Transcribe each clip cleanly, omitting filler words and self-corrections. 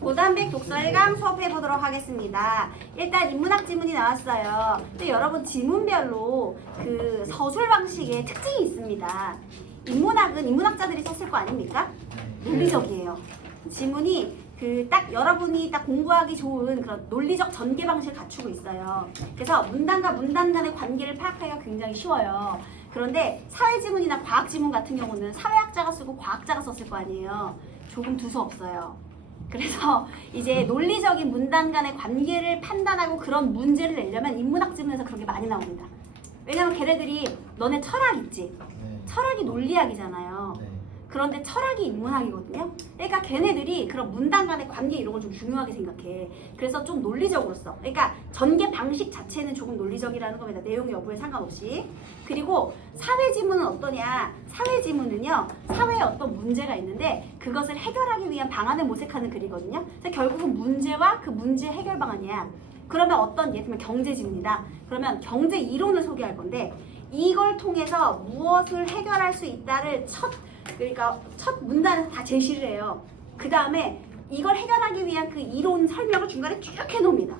고단백 독서 1강 수업해 보도록 하겠습니다. 일단 인문학 지문이 나왔어요. 근데 여러분 지문별로 그 서술 방식의 특징이 있습니다. 인문학은 인문학자들이 썼을 거 아닙니까? 논리적이에요. 지문이 딱 여러분이 딱 공부하기 좋은 그런 논리적 전개 방식을 갖추고 있어요. 그래서 문단과 문단 간의 관계를 파악하기가 굉장히 쉬워요. 그런데 사회지문이나 과학지문 같은 경우는 사회학자가 쓰고 과학자가 썼을 거 아니에요. 조금 두서없어요. 그래서 이제 논리적인 문단 간의 관계를 판단하고 그런 문제를 내려면 인문학 지문에서 그런 게 많이 나옵니다. 왜냐면 걔네들이 너네 철학 있지? 철학이 논리학이잖아요. 그런데 철학이 인문학이거든요. 그러니까 걔네들이 그런 문단 간의 관계 이런 걸 좀 중요하게 생각해. 그래서 좀 논리적으로 써. 그러니까 전개 방식 자체는 조금 논리적이라는 겁니다. 내용 여부에 상관없이. 그리고 사회지문은 어떠냐? 사회지문은요. 사회에 어떤 문제가 있는데 그것을 해결하기 위한 방안을 모색하는 글이거든요. 그래서 결국은 문제와 그 문제 해결 방안이야. 그러면 어떤 예를 들면 경제지문이다. 그러면 경제 이론을 소개할 건데 이걸 통해서 무엇을 해결할 수 있다를 그러니까 첫 문단에서 다 제시를 해요. 그 다음에 이걸 해결하기 위한 그 이론 설명을 중간에 쭉 해놓습니다.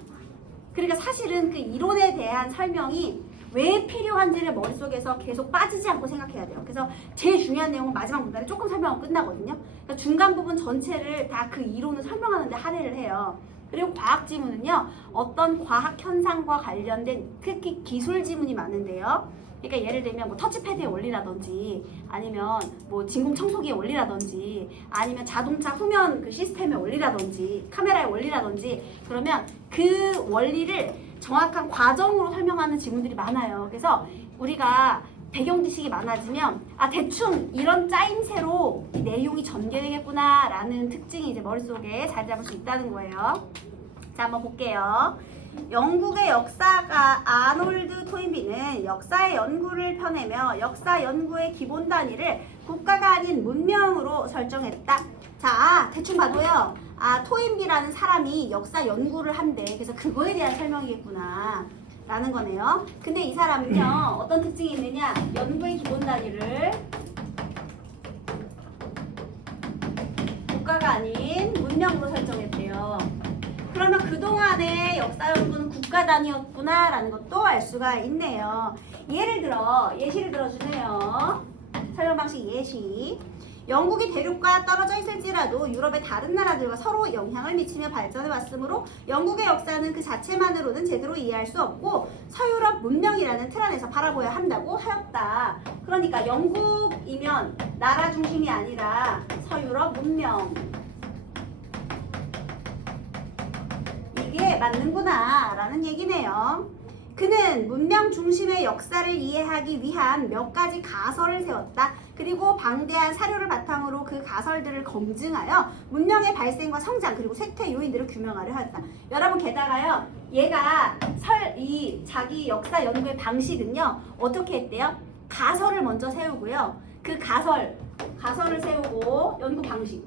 그러니까 사실은 그 이론에 대한 설명이 왜 필요한지를 머릿속에서 계속 빠지지 않고 생각해야 돼요. 그래서 제일 중요한 내용은 마지막 문단에 조금 설명하고 끝나거든요. 그러니까 중간 부분 전체를 다 그 이론을 설명하는데 할애를 해요. 그리고 과학 지문은요. 어떤 과학 현상과 관련된 특히 기술 지문이 많은데요. 그러니까 예를 들면 뭐 터치패드의 원리라든지 아니면 뭐 진공 청소기의 원리라든지 아니면 자동차 후면 그 시스템의 원리라든지 카메라의 원리라든지 그러면 그 원리를 정확한 과정으로 설명하는 지문들이 많아요. 그래서 우리가 배경 지식이 많아지면 대충 이런 짜임새로 이 내용이 전개되겠구나 라는 특징이 이제 머릿속에 자리 잡을 수 있다는 거예요. 자, 한번 볼게요. 영국의 역사가 아놀드 토인비는 역사의 연구를 펴내며 역사 연구의 기본 단위를 국가가 아닌 문명으로 설정했다. 자, 대충 봐도요. 토인비라는 사람이 역사 연구를 한대. 그래서 그거에 대한 설명이겠구나 라는 거네요. 근데 이 사람은요. 어떤 특징이 있느냐. 연구의 기본 단위를 국가가 아닌 문명으로 설정했대요. 그러면 그동안의 역사 연구는 국가 단위였구나 라는 것도 알 수가 있네요. 예시를 들어주네요. 설명 방식 예시. 영국이 대륙과 떨어져 있을지라도 유럽의 다른 나라들과 서로 영향을 미치며 발전해 왔으므로 영국의 역사는 그 자체만으로는 제대로 이해할 수 없고 서유럽 문명이라는 틀 안에서 바라보아야 한다고 하였다. 그러니까 영국이면 나라 중심이 아니라 서유럽 문명. 이게 맞는구나 라는 얘기네요. 그는 문명 중심의 역사를 이해하기 위한 몇 가지 가설을 세웠다. 그리고 방대한 사료를 바탕으로 그 가설들을 검증하여 문명의 발생과 성장 그리고 쇠퇴 요인들을 규명하려 하였다. 여러분 게다가요. 얘가 자기 역사 연구의 방식은요. 어떻게 했대요? 가설을 먼저 세우고요. 그 가설을 세우고 연구 방식.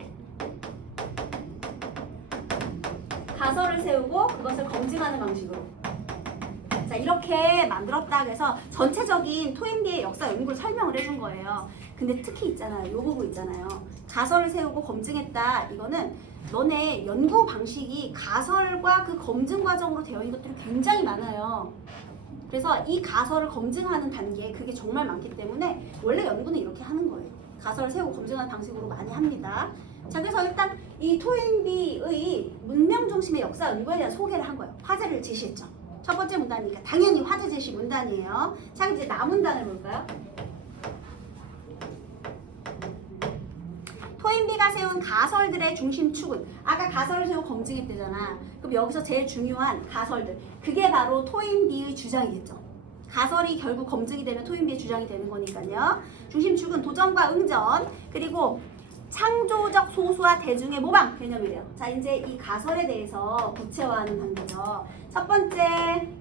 가설을 세우고 그것을 검증하는 방식으로. 자, 이렇게 만들었다 그래서 전체적인 토인비의 역사 연구를 설명을 해준 거예요. 근데 특히 있잖아요. 요 부분 있잖아요. 가설을 세우고 검증했다. 이거는 너네 연구 방식이 가설과 그 검증 과정으로 되어 있는 것들이 굉장히 많아요. 그래서 이 가설을 검증하는 단계 그게 정말 많기 때문에 원래 연구는 이렇게 하는 거예요. 가설을 세우고 검증하는 방식으로 많이 합니다. 자, 그래서 일단 이 토인비의 문명 중심의 역사 연구에 대한 소개를 한 거예요. 화제를 제시했죠. 첫 번째 문단이니까 당연히 화제 제시 문단이에요. 자, 이제 남문단을 볼까요? 토인비가 세운 가설들의 중심축은 아까 가설을 세우고 검증했대잖아. 그럼 여기서 제일 중요한 가설들 그게 바로 토인비의 주장이겠죠. 가설이 결국 검증이 되면 토인비의 주장이 되는 거니까요. 중심축은 도전과 응전 그리고 창조적 소수와 대중의 모방 개념이래요. 자, 이제 이 가설에 대해서 구체화하는 단계죠. 첫 번째,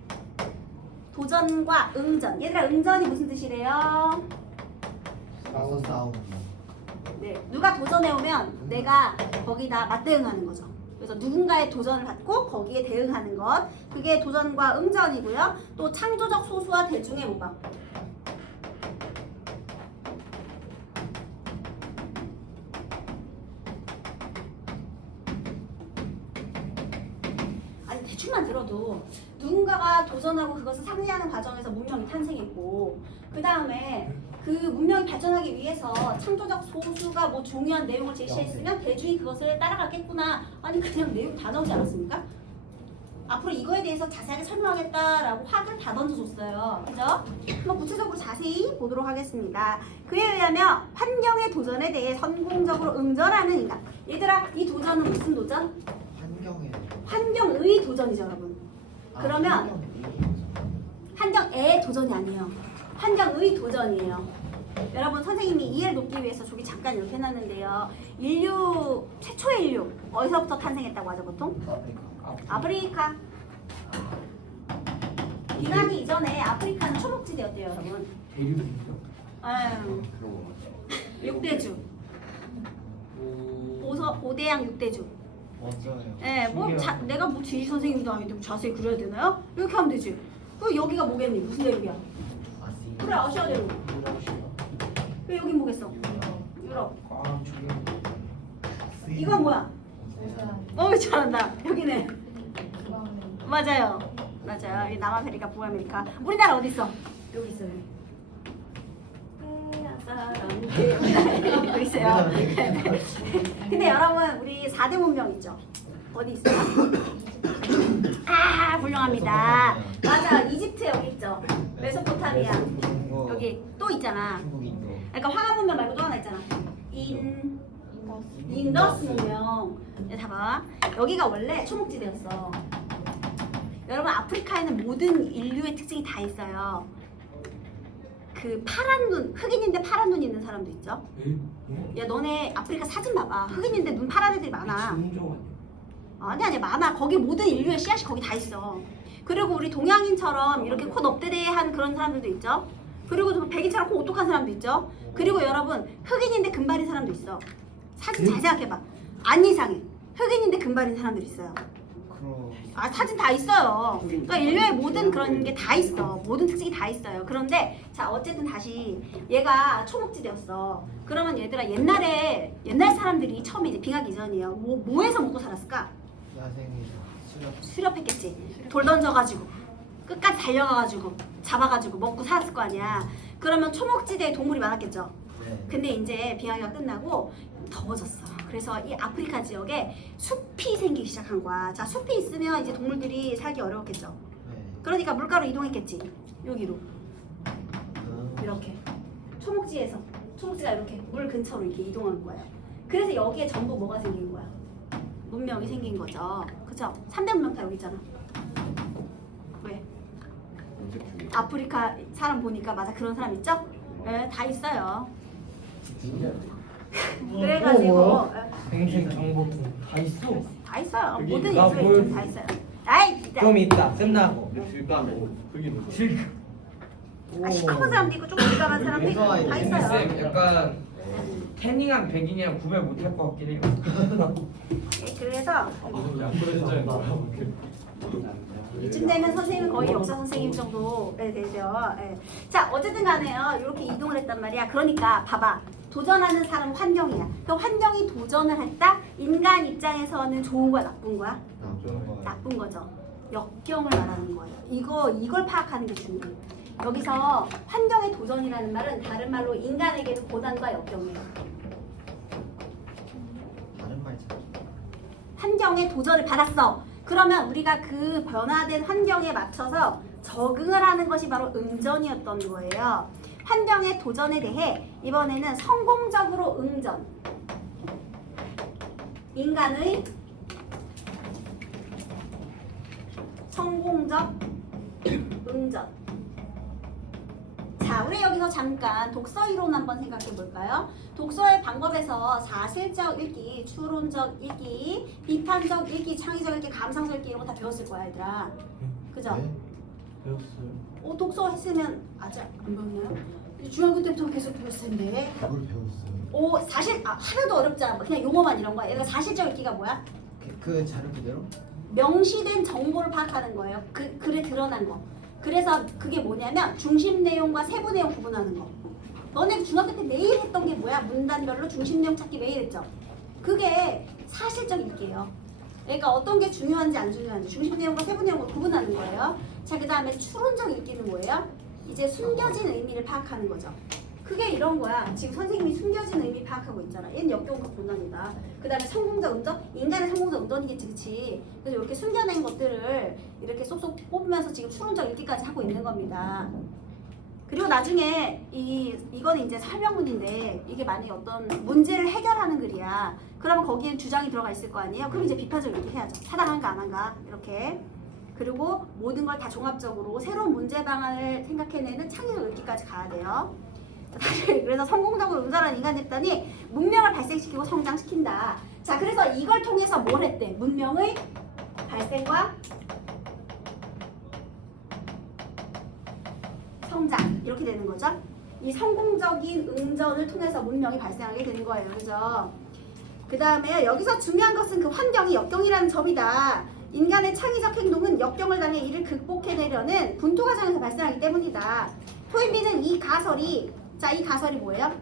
도전과 응전. 얘들아, 응전이 무슨 뜻이래요? 싸우는 거. 네, 누가 도전해오면 내가 거기다 맞대응하는 거죠. 그래서 누군가의 도전을 받고 거기에 대응하는 것. 그게 도전과 응전이고요. 또 창조적 소수와 대중의 모방. 대충만 들어도 누군가가 도전하고 그것을 상기하는 과정에서 문명이 탄생했고 그 다음에 그 문명이 발전하기 위해서 창조적 소수가 뭐 중요한 내용을 제시했으면 대중이 그것을 따라가겠구나. 아니 그냥 내용 다 나오지 않았습니까? 앞으로 이거에 대해서 자세하게 설명하겠다라고 확을 다 던져줬어요. 그죠? 한번 구체적으로 자세히 보도록 하겠습니다. 그에 의하면 환경의 도전에 대해 성공적으로 응전하는 인간. 얘들아, 이 도전은 무슨 도전? 환경에. 환경의 도전이죠, 여러분. 그러면 환경에. 환경의 도전이 아니에요. 환경의 도전이에요. 여러분, 선생님이 이해를 돕기 위해서 저기 잠깐 이렇게 해놨는데요. 인류, 최초의 인류 어디서부터 탄생했다고 하죠, 보통? 아프리카. 빙하기 이전에 아프리카는 초목지대였대요, 여러분. 대륙이죠? 아유, 육대주. 오대양 육대주. 맞아요. 예, 뭐 내가 뭐 지리 선생님도 아닌데 뭐 자세히 그려야 되나요? 이렇게 하면 되지. 그 여기가 뭐겠니? 무슨 대륙이야? 아시. 그래, 아시아 대륙. 왜 여긴 뭐겠어? 유럽. 아 저기 이건 뭐야? 잘한다. 여기네. 맞아요. 맞아요. 여기 남아메리카, 북아메리카. 우리나라 어디 있어? 여기 있어요. 여기 있어요. 근데 여러분, 우리 4대 문명 있죠? 어디 있어요? 아, 훌륭합니다. 맞아. 이집트 여기 있죠? 메소포타미아. 여기 또 있잖아. 중국 인도. 그러니까 황하 문명 말고 또 하나 있잖아. 인더스 문명. 자, 봐봐. 여기가 원래 초목지대였어. 여러분, 아프리카에는 모든 인류의 특징이 다 있어요. 그 파란 눈, 흑인인데 파란 눈 있는 사람도 있죠. 야, 너네 아프리카 사진 봐봐. 흑인인데 눈 파란 애들이 많아. 아니 많아. 거기 모든 인류의 씨앗이 거기 다 있어. 그리고 우리 동양인처럼 이렇게 코 넙대대한 그런 사람들도 있죠. 그리고 좀 백인처럼 코 오똑한 사람도 있죠. 그리고 여러분, 흑인인데 금발인 사람도 있어. 사진 잘 생각해봐. 안 이상해. 흑인인데 금발인 사람들 있어요. 아, 사진 다 있어요. 그러니까 인류의 모든 그런 게 다 있어. 모든 특징이 다 있어요. 그런데 자, 어쨌든 다시 얘가 초목지대였어. 그러면 얘들아, 옛날 사람들이 처음에 이제 빙하기 이전이에요. 뭐해서 먹고 살았을까? 야생에서 수렵했겠지. 돌 던져가지고 끝까지 달려가가지고 잡아가지고 먹고 살았을 거 아니야. 그러면 초목지대에 동물이 많았겠죠. 네. 근데 이제 빙하기가 끝나고 더워졌어. 그래서 이 아프리카 지역에 숲이 생기기 시작한 거야. 자, 숲이 있으면 이제 동물들이 살기 어려웠겠죠. 네. 그러니까 물가로 이동했겠지. 여기로 이렇게 초목지가 이렇게 물 근처로 이렇게 이동한 거예요. 그래서 여기에 전부 뭐가 생긴 거야? 문명이 생긴 거죠. 그죠? 3대 문명 다 여기 있잖아. 왜? 아프리카 사람 보니까 맞아, 그런 사람 있죠? 네, 다 있어요. 그래가지고 생생 정보통 다 있어. 다 있어요. 여기 모든 나 인수에 뭘- 다 있어요. 아이 진짜. 좀 이따 끝나고. 아, 시커먼 사람도 있고 조금 민감한 사람도 있고 다 있어요. 쌤 약간 태닝한 백인이랑 구별 못할 것 같긴 해요. 네, 그래서 이쯤 되면 선생님은 거의 역사 선생님 정도 되죠. 네. 자, 어쨌든 간에요. 이렇게 이동을 했단 말이야. 그러니까 봐봐. 도전하는 사람은 환경이야. 그 환경이 도전을 했다? 인간 입장에서는 좋은 거야, 나쁜 거야? 나쁜 거죠. 역경을 말하는 거예요. 이걸 파악하는 게 중요해요. 여기서 환경의 도전이라는 말은 다른 말로 인간에게는 고난과 역경이에요. 다른 말처럼. 환경의 도전을 받았어. 그러면 우리가 그 변화된 환경에 맞춰서 적응을 하는 것이 바로 응전이었던 거예요. 환경의 도전에 대해 이번에는 성공적으로 응전. 인간의 성공적 응전. 자, 우리 여기서 잠깐 독서 이론 한번 생각해 볼까요? 독서의 방법에서 사실적 읽기, 추론적 읽기, 비판적 읽기, 창의적 읽기, 감상적 읽기 이런 거 다 배웠을 거야, 얘들아. 그죠? 네. 배웠어요. 독서 했으면 아직 안 배웠나요? 중학교 때부터 계속 배웠을 텐데. 그걸 배웠어요. 사실 하나도 어렵지 않아. 그냥 용어만 이런 거야. 얘가 사실적 읽기가 뭐야? 그 자료 그대로? 명시된 정보를 파악하는 거예요. 글에 드러난 거. 그래서 그게 뭐냐면 중심 내용과 세부 내용 구분하는 거. 너네 중학교 때 매일 했던 게 뭐야? 문단별로 중심 내용 찾기 매일 했죠. 그게 사실적 읽기예요. 그러니까 어떤 게 중요한지 안 중요한지 중심 내용과 세부 내용을 구분하는 거예요. 자, 그 다음에 추론적 읽기는 뭐예요? 이제 숨겨진 의미를 파악하는 거죠. 그게 이런 거야. 지금 선생님이 숨겨진 의미 파악하고 있잖아. 얘는 역경과 고난이다. 그 다음에 성공적 운전? 인간의 성공적 운전이겠지, 그치? 그래서 이렇게 숨겨낸 것들을 이렇게 쏙쏙 뽑으면서 지금 추론적 읽기까지 하고 있는 겁니다. 그리고 나중에 이거는 이제 설명문인데 이게 만약에 어떤 문제를 해결하는 글이야. 그러면 거기엔 주장이 들어가 있을 거 아니에요? 그럼 이제 비판적 읽기 해야죠. 타당한가 안 한가 이렇게. 그리고 모든 걸 다 종합적으로 새로운 문제 방안을 생각해내는 창의적 읽기까지 가야 돼요. 사실 그래서 성공적으로 응전하는 인간 집단이 문명을 발생시키고 성장시킨다. 자, 그래서 이걸 통해서 뭘 했대? 문명의 발생과 성장 이렇게 되는 거죠. 이 성공적인 응전을 통해서 문명이 발생하게 되는 거예요. 그죠? 그 다음에 여기서 중요한 것은 그 환경이 역경이라는 점이다. 인간의 창의적 행동은 역경을 당해 이를 극복해내려는 군토 과정에서 발생하기 때문이다. 토인비는 이 가설이 뭐예요?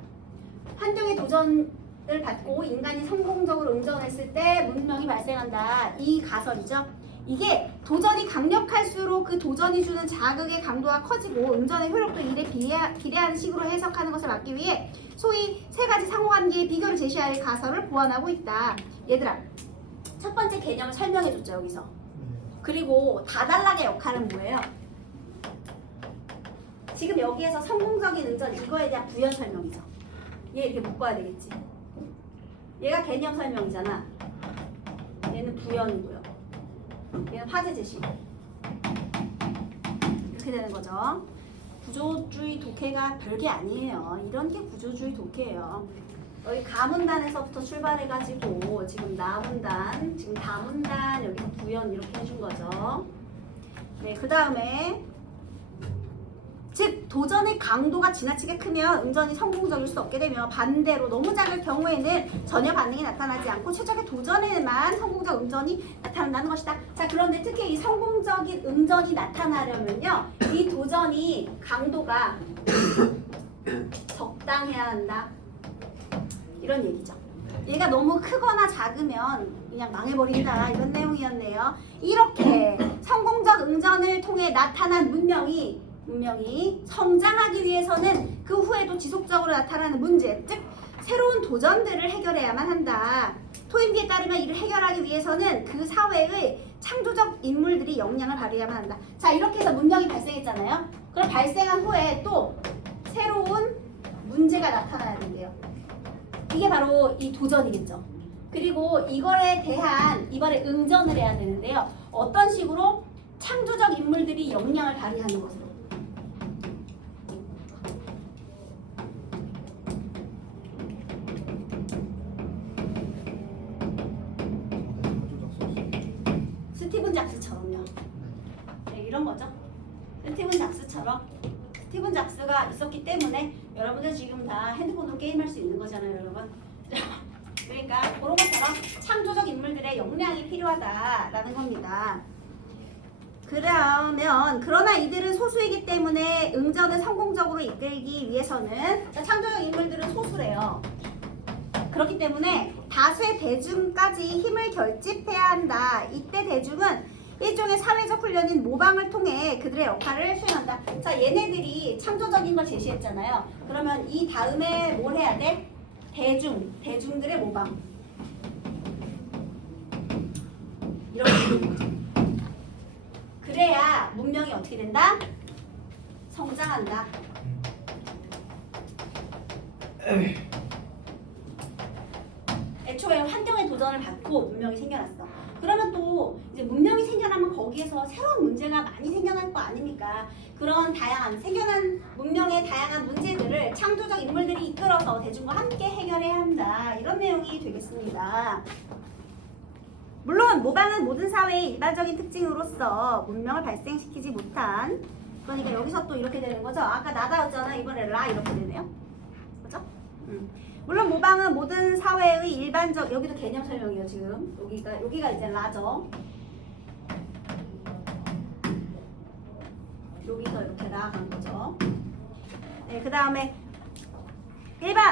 환경의 도전을 받고 인간이 성공적으로 응전했을 때 문명이 발생한다. 이 가설이죠. 이게 도전이 강력할수록 그 도전이 주는 자극의 강도가 커지고 응전의 효력도 이에 비례하는 식으로 해석하는 것을 막기 위해 소위 세 가지 상호관계의 비교를 제시할 가설을 보완하고 있다. 얘들아, 첫 번째 개념을 설명해줬죠, 여기서. 그리고 다달락의 역할은 뭐예요? 지금 여기에서 성공적인 응전 이거에 대한 부연 설명이죠. 얘 이렇게 묶어야 되겠지. 얘가 개념 설명이잖아. 얘는 부연이고요. 얘는 화제 제시. 이렇게 되는 거죠. 구조주의 독해가 별게 아니에요. 이런 게 구조주의 독해예요. 여기 가문단에서부터 출발해가지고 지금 나문단, 지금 다문단, 여기서 부연 이렇게 해준 거죠. 네, 그 다음에 즉 도전의 강도가 지나치게 크면 응전이 성공적일 수 없게 되며 반대로 너무 작을 경우에는 전혀 반응이 나타나지 않고 최적의 도전에만 성공적 응전이 나타난다는 것이다. 자, 그런데 특히 이 성공적인 응전이 나타나려면요, 이 도전이 강도가 적당해야 한다. 이런 얘기죠. 얘가 너무 크거나 작으면 그냥 망해버린다. 이런 내용이었네요. 이렇게 성공적 응전을 통해 나타난 문명이 성장하기 위해서는 그 후에도 지속적으로 나타나는 문제, 즉 새로운 도전들을 해결해야만 한다. 토인비에 따르면 이를 해결하기 위해서는 그 사회의 창조적 인물들이 역량을 발휘해야만 한다. 자, 이렇게 해서 문명이 발생했잖아요. 그럼 발생한 후에 또 새로운 문제가 나타나야 된대요. 이게 바로 이 도전이겠죠. 그리고 이거에 대한 이번에 응전을 해야 되는데요. 어떤 식으로? 창조적 인물들이 역량을 발휘하는 것으로. 스티븐 잡스처럼요. 네, 이런 거죠. 스티븐 잡스처럼. 스티븐 잡스가 있었기 때문에 여러분들 지금 다 핸드폰으로 게임할 수 있는 거잖아요, 여러분. 그러니까 그런 것처럼 창조적 인물들의 역량이 필요하다라는 겁니다. 그러나 이들은 소수이기 때문에 응전을 성공적으로 이끌기 위해서는 창조적 인물들은 소수래요. 그렇기 때문에 다수의 대중까지 힘을 결집해야 한다. 이때 대중은 일종의 사회적 훈련인 모방을 통해 그들의 역할을 수행한다. 자, 얘네들이 창조적인 걸 제시했잖아요. 그러면 이 다음에 뭘 해야 돼? 대중들의 모방. 이렇게 되는 거죠. 그래야 문명이 어떻게 된다? 성장한다. 애초에 환경의 도전을 받고 문명이 생겨났어. 그러면 또 이제 문명이 생겨나면 거기에서 새로운 문제가 많이 생겨날 거 아닙니까? 그런 생겨난 문명의 다양한 문제들을 창조적 인물들이 이끌어서 대중과 함께 해결해야 한다. 이런 내용이 되겠습니다. 물론 모방은 모든 사회의 일반적인 특징으로서 문명을 발생시키지 못한, 그러니까 여기서 또 이렇게 되는 거죠. 아까 나다였잖아. 이번에 라 이렇게 되네요. 그죠? 물론 모방은 모든 사회의 일반적, 여기도 개념 설명이에요. 지금 여기가 이제 라죠. 여기서 이렇게 나아간 거죠. 네, 그 다음에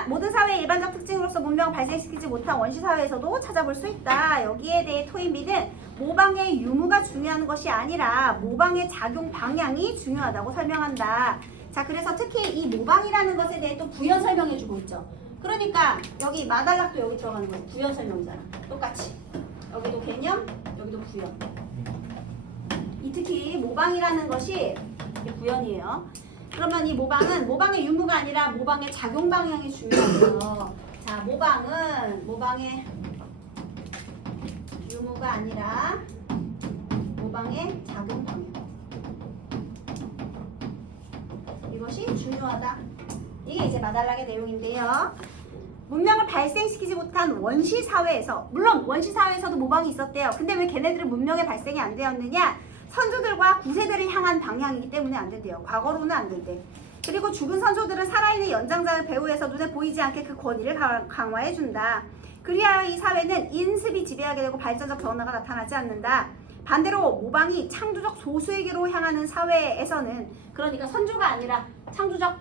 모든 사회의 일반적 특징으로서 문명을 발생시키지 못한 원시 사회에서도 찾아볼 수 있다. 여기에 대해 토인비는 모방의 유무가 중요한 것이 아니라 모방의 작용 방향이 중요하다고 설명한다. 자, 그래서 특히 이 모방이라는 것에 대해 또 부연 설명해주고 있죠. 그러니까 여기 마달락도 여기 들어가는 거예요. 부연 설명이잖아. 똑같이. 여기도 개념, 여기도 부연. 이 특히 모방이라는 것이 이게 부연이에요. 그러면 이 모방은 모방의 유무가 아니라 모방의 작용 방향이 중요해요. 자, 모방의 유무가 아니라 모방의 작용 방향. 이것이 중요하다. 이게 이제 마달락의 내용인데요. 문명을 발생시키지 못한 원시 사회에서, 물론 원시 사회에서도 모방이 있었대요. 근데 왜 걔네들은 문명의 발생이 안 되었느냐? 선조들과 구세대를 향한 방향이기 때문에 안 된대요. 과거로는 안 된대. 그리고 죽은 선조들은 살아있는 연장자의 배후에서 눈에 보이지 않게 그 권위를 강화해준다. 그리하여 이 사회는 인습이 지배하게 되고 발전적 변화가 나타나지 않는다. 반대로 모방이 창조적 소수에게로 향하는 사회에서는, 그러니까 선조가 아니라 창조적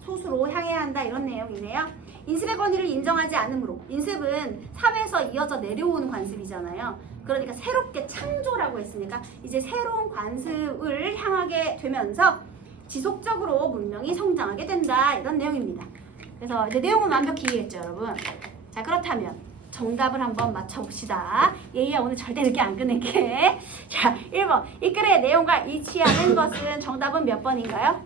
소수로 향해야 한다, 이런 내용이네요. 인습의 권위를 인정하지 않으므로, 인습은 사회에서 이어져 내려오는 관습이잖아요. 그러니까 새롭게 창조라고 했으니까 이제 새로운 관습을 향하게 되면서 지속적으로 문명이 성장하게 된다, 이런 내용입니다. 그래서 이제 내용은 완벽히 이해했죠, 여러분? 자, 그렇다면 정답을 한번 맞춰봅시다. 예희야, 오늘 절대 늦게 안 끝낼게. 자, 1번. 이 글의 내용과 일치하는 것은 정답은 몇 번인가요?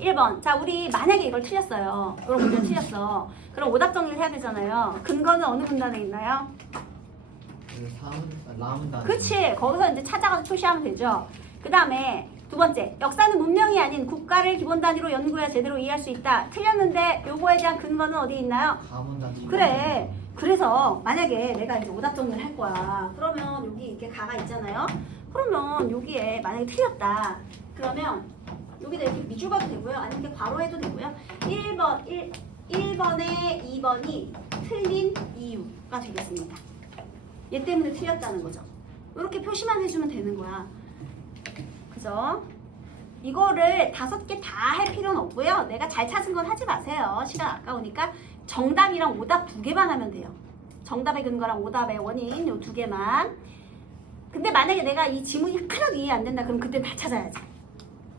1번. 자, 우리 만약에 이걸 틀렸어요. 이걸 문제 틀렸어. 그럼 오답 정리를 해야 되잖아요. 근거는 어느 문단에 있나요? 라문단. 그치. 거기서 이제 찾아가서 표시하면 되죠. 그 다음에 두 번째. 역사는 문명이 아닌 국가를 기본 단위로 연구해야 제대로 이해할 수 있다. 틀렸는데 요거에 대한 근거는 어디 있나요? 가문단. 그래. 그래서 만약에 내가 이제 오답 정리를 할 거야. 그러면 여기 이렇게 가가 있잖아요. 그러면 여기에 만약에 틀렸다. 그러면 여기다 이렇게 밑줄 봐도 되고요. 아니면 이렇게 괄호해도 되고요. 1번에 2번이 틀린 이유가 되겠습니다. 얘 때문에 틀렸다는 거죠. 이렇게 표시만 해주면 되는 거야. 그죠? 이거를 5개 다 할 필요는 없고요. 내가 잘 찾은 건 하지 마세요. 시간 아까우니까 정답이랑 오답 2개만 하면 돼요. 정답의 근거랑 오답의 원인 요 2개만. 근데 만약에 내가 이 지문이 하나도 이해 안 된다, 그럼 그때 다 찾아야지.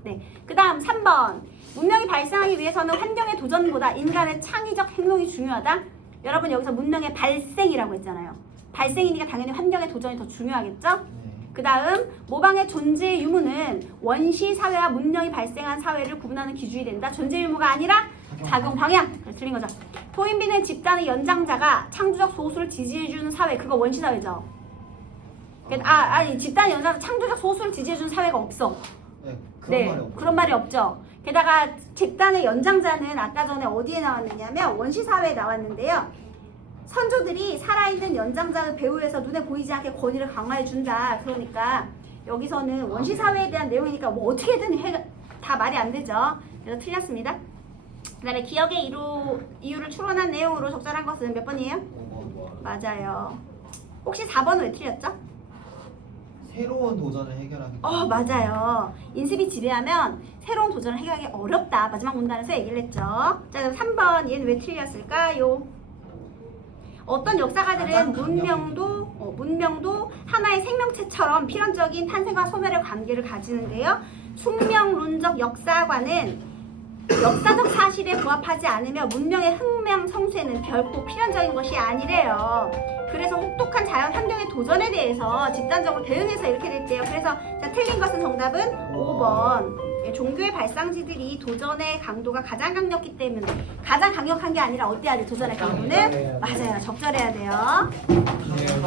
네. 그 다음 3번. 문명이 발생하기 위해서는 환경의 도전보다 인간의 창의적 행동이 중요하다. 여러분 여기서 문명의 발생이라고 했잖아요. 발생이니까 당연히 환경의 도전이 더 중요하겠죠? 네. 그 다음 모방의 존재 유무는 원시 사회와 문명이 발생한 사회를 구분하는 기준이 된다. 존재 유무가 아니라 작용 방향. 틀린 거죠. 토인비는 집단의 연장자가 창조적 소수를 지지해주는 사회. 그거 원시 사회죠. 아니 집단의 연장자 창조적 소수를 지지해주는 사회가 없어. 네. 그런 네, 말이 없고. 그런 말이 없죠. 게다가 집단의 연장자는 아까 전에 어디에 나왔느냐면 원시 사회에 나왔는데요. 선조들이 살아있는 연장자의 배후에서 눈에 보이지 않게 권위를 강화해준다. 그러니까 여기서는 원시 사회에 대한 내용이니까 뭐 어떻게든 다 말이 안 되죠. 그래서 틀렸습니다. 그 다음에 기억의 이유를 추론한 내용으로 적절한 것은 몇 번이에요? 맞아요. 혹시 4번은 왜 틀렸죠? 새로운 도전을 해결하기. 맞아요. 인습이 지배하면 새로운 도전을 해결하기 어렵다. 마지막 문단에서 얘기를 했죠. 자, 3번 얘는 왜 틀렸을까요? 어떤 역사가들은 문명도 하나의 생명체처럼 필연적인 탄생과 소멸의 관계를 가지는데요. 숙명론적 역사관은 역사적 사실에 부합하지 않으며 문명의 흑명성쇠는 결코 필연적인 것이 아니래요. 그래서 혹독한 자연 환경의 도전에 대해서 집단적으로 대응해서 이렇게 됐대요. 그래서 자, 틀린 것은 정답은 5번. 종교의 발상지들이 도전의 강도가 가장 강력했기 때문에, 가장 강력한 게 아니라 어때야 돼? 도전의 강도는? 맞아요. 적절해야 돼요. 네,